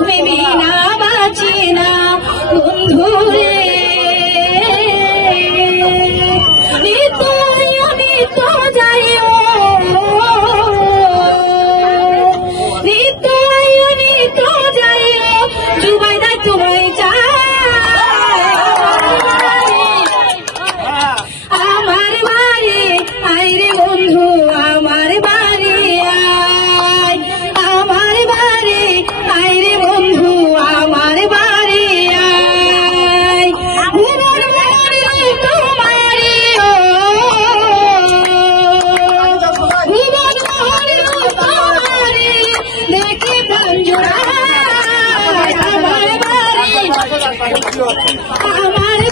Maybe not. हमारे